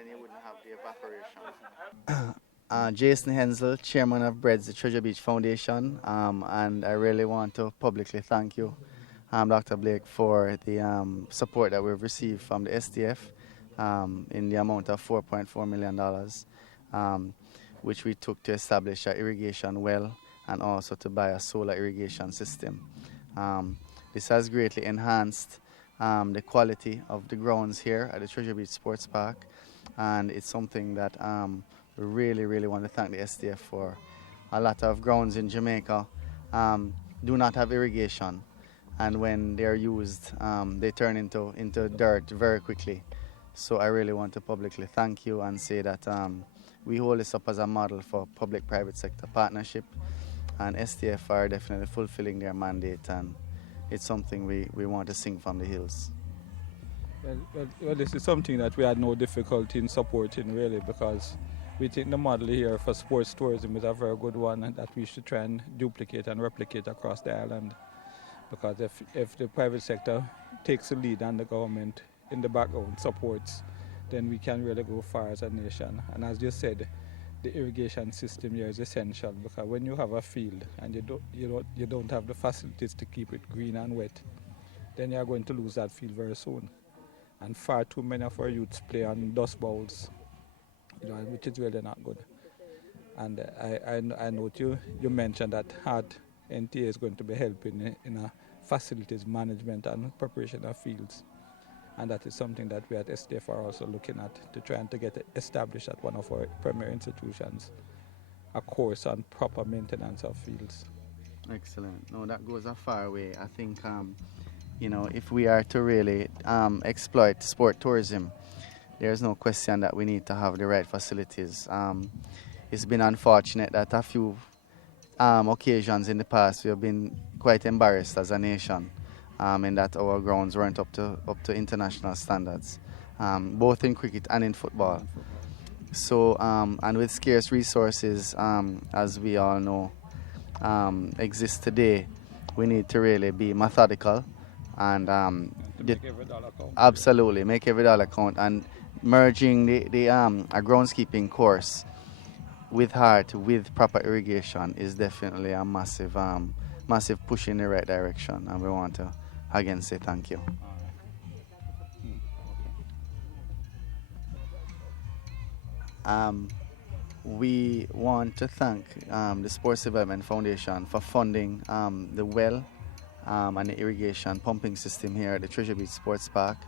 then you wouldn't have the evaporation. Jason Hensel, chairman of BREDS, the Treasure Beach Foundation, and I really want to publicly thank you, Dr. Blake, for the support that we've received from the SDF in the amount of $4.4 million, which we took to establish an irrigation well and also to buy a solar irrigation system. This has greatly enhanced the quality of the grounds here at the Treasure Beach Sports Park, and it's something that we really want to thank the SDF for. A lot of grounds in Jamaica do not have irrigation, and when they're used, they turn into dirt very quickly. So I really want to publicly thank you and say that we hold this up as a model for public-private sector partnership, and SDF are definitely fulfilling their mandate, and it's something we want to sing from the hills. Well, this is something that we had no difficulty in supporting, really, because we think the model here for sports tourism is a very good one, and that we should try and duplicate and replicate across the island. Because if the private sector takes the lead and the government in the background supports, then we can really go far as a nation. And as you said, the irrigation system here is essential, because when you have a field and you don't have the facilities to keep it green and wet, then you are going to lose that field very soon. And far too many of our youths play on dust bowls, which is really not good. And I note you mentioned that HART NTA is going to be helping in a facilities management and preparation of fields. And that is something that we at SDF are also looking at, to try and to get established at one of our premier institutions, a course on proper maintenance of fields. Excellent. No, that goes a far way. I think, if we are to really exploit sport tourism, there's no question that we need to have the right facilities. It's been unfortunate that a few occasions in the past we have been quite embarrassed as a nation in that our grounds weren't up to international standards, both in cricket and in football. So, and with scarce resources, as we all know, exist today, we need to really be methodical and make every dollar count. Absolutely, make every dollar count. And merging a groundskeeping course with HART, with proper irrigation, is definitely a massive push in the right direction, and we want to again say thank you. We want to thank the Sports Development Foundation for funding the well and the irrigation pumping system here at the Treasure Beach Sports Park.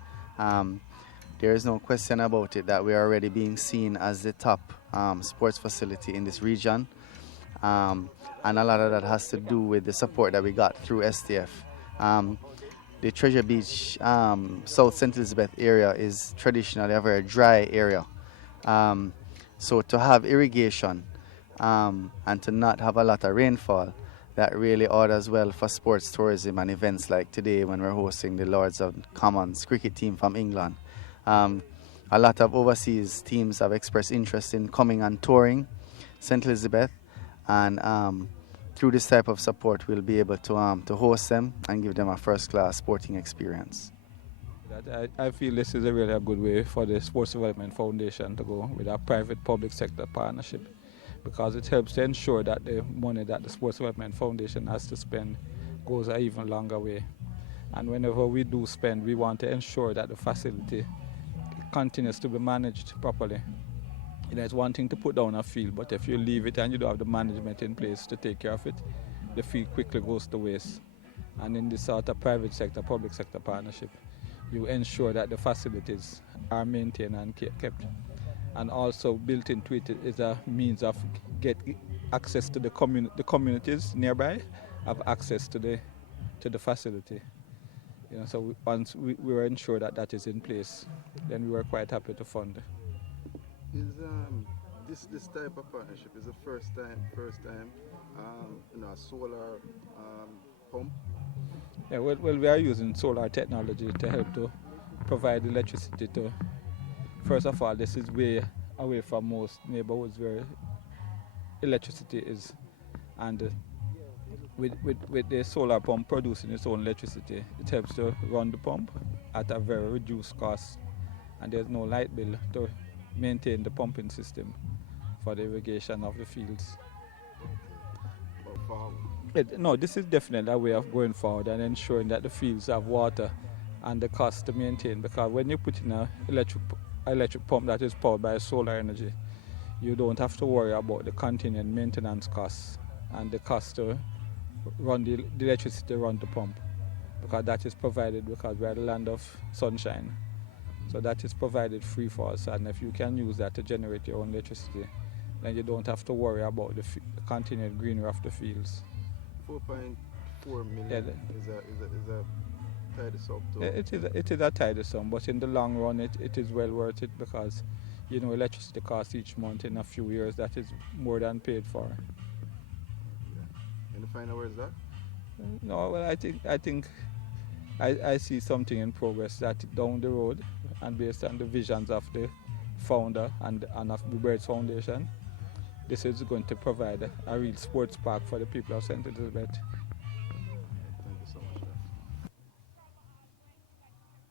There is no question about it that we are already being seen as the top sports facility in this region, and a lot of that has to do with the support that we got through SDF. The Treasure Beach South St. Elizabeth area is traditionally a very dry area, so to have irrigation and to not have a lot of rainfall, that really augurs well for sports tourism and events like today when we're hosting the Lords of Commons cricket team from England. A lot of overseas teams have expressed interest in coming and touring St. Elizabeth, and through this type of support we'll be able to host them and give them a first-class sporting experience. I feel this is a good way for the Sports Development Foundation to go with a private-public sector partnership, because it helps to ensure that the money that the Sports Development Foundation has to spend goes an even longer way. And whenever we do spend, we want to ensure that the facility continues to be managed properly. It's one thing to put down a field, but if you leave it and you don't have the management in place to take care of it, the field quickly goes to waste. And in this sort of private sector, public sector partnership, you ensure that the facilities are maintained and kept. And also built into it is a means of get access to the communities nearby, have access to the facility. So once we were ensured that that is in place, then we were quite happy to fund. Is this type of partnership is the first time a solar pump? Yeah, well, we are using solar technology to help to provide electricity to. First of all, this is way away from most neighborhoods where electricity is, and with the solar pump producing its own electricity, it helps to run the pump at a very reduced cost, and there's no light bill maintain the pumping system for the irrigation of the fields. Or forward? No, this is definitely a way of going forward and ensuring that the fields have water and the cost to maintain, because when you put in an electric pump that is powered by solar energy, you don't have to worry about the continued maintenance costs and the cost to run the electricity to run the pump, because that is provided, because we are the land of sunshine. So that is provided free for us, and if you can use that to generate your own electricity, then you don't have to worry about the continued greenery of the fields. 4.4 million Yeah, is a tidy sum to it is a tidy sum, but in the long run it is well worth it, because electricity costs each month. In a few years that is more than paid for. Any final words that? No, well, I think I see something in progress that down the road, and based on the visions of the founder and of the Birds Foundation, this is going to provide a real sports park for the people of St. Elizabeth.